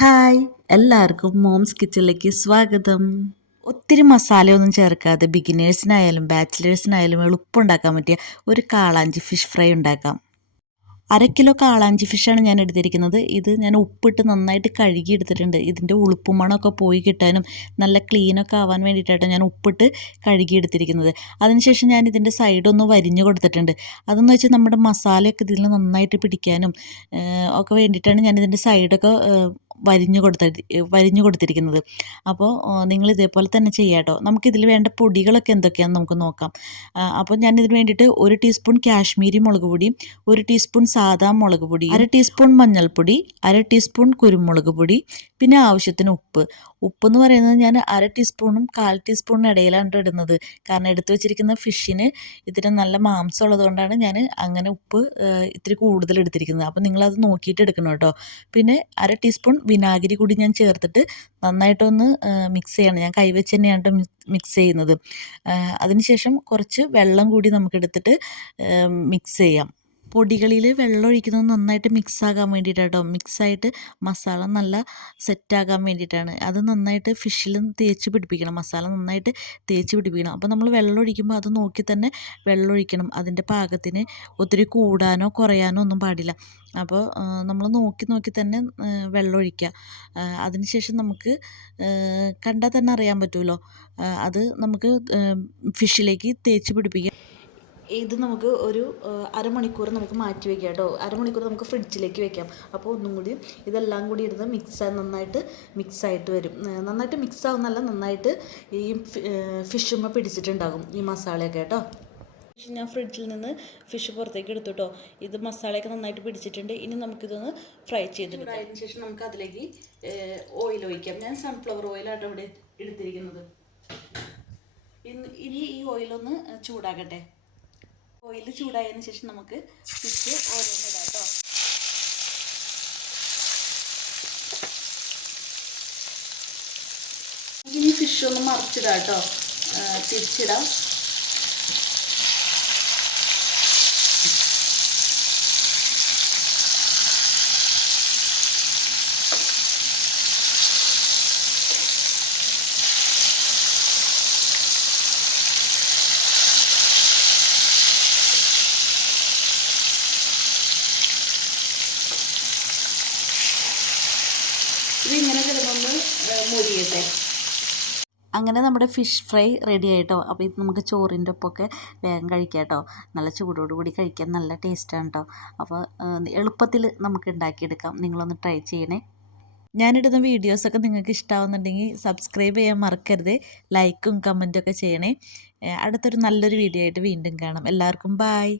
Hi, എല്ലാവർക്കും moms കിച്ചണിലേക്ക് സ്വാഗതം. ഒത്തിരി മസാലയൊന്നും ചേർക്കാതെ ബിഗിനേഴ്സിനായാലും ബാച്ചിലേഴ്സിനായാലും എളുപ്പമുണ്ടാക്കാൻ പറ്റിയ ഒരു കാളാഞ്ചി ഫിഷ് ഫ്രൈ ഉണ്ടാക്കാം. 1/2 കിലോ കാളാഞ്ചി ഫിഷാണ് ഞാൻ എടുത്തിരിക്കുന്നത്. ഇത് ഞാൻ ഉപ്പിട്ട് നന്നായിട്ട് കഴുകി എടുത്തിട്ടുണ്ട്. ഇതിൻ്റെ ഉളുപ്പും മണമൊക്കെ പോയി കിട്ടാനും നല്ല ക്ലീനൊക്കെ ആവാൻ വേണ്ടിയിട്ടാണ് ഞാൻ ഉപ്പിട്ട് കഴുകി എടുത്തിരിക്കുന്നത്. അതിനുശേഷം ഞാൻ ഇതിൻ്റെ സൈഡൊന്ന് വരിഞ്ഞു കൊടുത്തിട്ടുണ്ട്. അതെന്ന് വെച്ചാൽ നമ്മുടെ മസാലയൊക്കെ ഇതിൽ നന്നായിട്ട് പിടിക്കാനും ഒക്കെ വേണ്ടിയിട്ടാണ് ഞാൻ ഇതിൻ്റെ സൈഡൊക്കെ വരിഞ്ഞു കൊടുത്തിരിക്കുന്നത്. അപ്പോൾ നിങ്ങൾ ഇതേപോലെ തന്നെ ചെയ്യാം കേട്ടോ. നമുക്കിതിൽ വേണ്ട പൊടികളൊക്കെ എന്തൊക്കെയാണെന്ന് നമുക്ക് നോക്കാം. അപ്പോൾ ഞാനിതിന് വേണ്ടിയിട്ട് 1 ടീസ്പൂൺ കാശ്മീരി മുളക് പൊടി, 1 ടീസ്പൂൺ സാദാ മുളക് പൊടി, 1/2 ടീസ്പൂൺ മഞ്ഞൾപ്പൊടി, 1/2 ടീസ്പൂൺ കുരുമുളക് പൊടി, പിന്നെ ആവശ്യത്തിന് ഉപ്പ്. ഉപ്പെന്ന് പറയുന്നത് ഞാൻ 1/2 ടീസ്പൂണും 1/4 ടീസ്പൂണിന് ഇടയിലാണ് ഇടുന്നത്. കാരണം എടുത്തു വെച്ചിരിക്കുന്ന ഫിഷിന് ഇതിന് നല്ല മാംസം ഉള്ളതുകൊണ്ടാണ് ഞാൻ അങ്ങനെ ഉപ്പ് ഇത്തിരി കൂടുതൽ എടുത്തിരിക്കുന്നത്. അപ്പോൾ നിങ്ങളത് നോക്കിയിട്ട് എടുക്കണം കേട്ടോ. പിന്നെ 1/2 ടീസ്പൂൺ വിനാഗിരി കൂടി ഞാൻ ചേർത്തിട്ട് നന്നായിട്ടൊന്ന് മിക്സ് ചെയ്യണം. ഞാൻ കൈവച്ച് തന്നെയാണ് മിക്സ് ചെയ്യുന്നത്. അതിനുശേഷം കുറച്ച് വെള്ളം കൂടി നമുക്കെടുത്തിട്ട് മിക്സ് ചെയ്യാം. പൊടികളിൽ വെള്ളം ഒഴിക്കുന്നത് നന്നായിട്ട് മിക്സാകാൻ വേണ്ടിയിട്ടാണ് കേട്ടോ. മിക്സായിട്ട് മസാല നല്ല സെറ്റാകാൻ വേണ്ടിയിട്ടാണ്. അത് നന്നായിട്ട് ഫിഷിലും തേച്ച് പിടിപ്പിക്കണം. മസാല നന്നായിട്ട് തേച്ച് പിടിപ്പിക്കണം. അപ്പോൾ നമ്മൾ വെള്ളം ഒഴിക്കുമ്പോൾ അത് നോക്കി തന്നെ വെള്ളം ഒഴിക്കണം. അതിൻ്റെ പാകത്തിന് ഒത്തിരി കൂടാനോ കുറയാനോ ഒന്നും പാടില്ല. അപ്പോൾ നമ്മൾ നോക്കി തന്നെ വെള്ളം ഒഴിക്കുക. അതിനുശേഷം നമുക്ക് കണ്ടാൽ തന്നെ അറിയാൻ പറ്റുമല്ലോ, അത് നമുക്ക് ഫിഷിലേക്ക് തേച്ച് പിടിപ്പിക്കാം. ഇത് നമുക്ക് ഒരു അരമണിക്കൂർ നമുക്ക് മാറ്റി വയ്ക്കാം കേട്ടോ. അരമണിക്കൂർ നമുക്ക് ഫ്രിഡ്ജിലേക്ക് വെക്കാം. അപ്പോൾ ഒന്നും കൂടി ഇതെല്ലാം കൂടി ഇരുന്ന് നന്നായിട്ട് മിക്സായിട്ട് വരും. നന്നായിട്ട് മിക്സ് ആവുന്നല്ല, നന്നായിട്ട് ഈ ഫിഷുമ്മ പിടിച്ചിട്ടുണ്ടാകും ഈ മസാലയൊക്കെ കേട്ടോ. ഞാൻ ഫ്രിഡ്ജിൽ നിന്ന് ഫിഷ് പുറത്തേക്ക് എടുത്തു കേട്ടോ. ഇത് മസാലയൊക്കെ നന്നായിട്ട് പിടിച്ചിട്ടുണ്ട്. ഇനി നമുക്കിതൊന്ന് ഫ്രൈ ചെയ്തിട്ട് അതിന് ശേഷം നമുക്ക് അതിലേക്ക് ഓയിൽ ഒഴിക്കാം. ഞാൻ സൺഫ്ലവർ ഓയിലാണ് ഇവിടെ എടുത്തിരിക്കുന്നത്. ഇനി ഈ ഓയിലൊന്ന് ചൂടാകട്ടെ. ഓയിൽ ചൂടായതിന് ശേഷം നമുക്ക് ഫിഷ് ഓരോന്നിടാം കേട്ടോ. ഇനി ഫിഷ് ഒന്ന് മറിച്ചിടാം കേട്ടോ, തിരിച്ചിടാം. ഇതിങ്ങനെ കിടന്നൊന്ന് മൊരിയട്ടെ. അങ്ങനെ നമ്മുടെ ഫിഷ് ഫ്രൈ റെഡി ആയിട്ടോ. അപ്പോൾ ഇത് നമുക്ക് ചോറിൻ്റെ ഒപ്പമൊക്കെ വേഗം കഴിക്കാം കേട്ടോ. നല്ല ചൂടോടുകൂടി കഴിക്കാൻ നല്ല ടേസ്റ്റാണ് കേട്ടോ. അപ്പോൾ എളുപ്പത്തിൽ നമുക്ക് ഉണ്ടാക്കിയെടുക്കാം. നിങ്ങളൊന്ന് ട്രൈ ചെയ്യണേ. ഞാനിടുന്ന വീഡിയോസൊക്കെ നിങ്ങൾക്ക് ഇഷ്ടമാവുന്നുണ്ടെങ്കിൽ സബ്സ്ക്രൈബ് ചെയ്യാൻ മറക്കരുത്. ലൈക്കും കമൻറ്റൊക്കെ ചെയ്യണേ. അടുത്തൊരു നല്ലൊരു വീഡിയോ ആയിട്ട് വീണ്ടും കാണാം. എല്ലാവർക്കും ബായ്.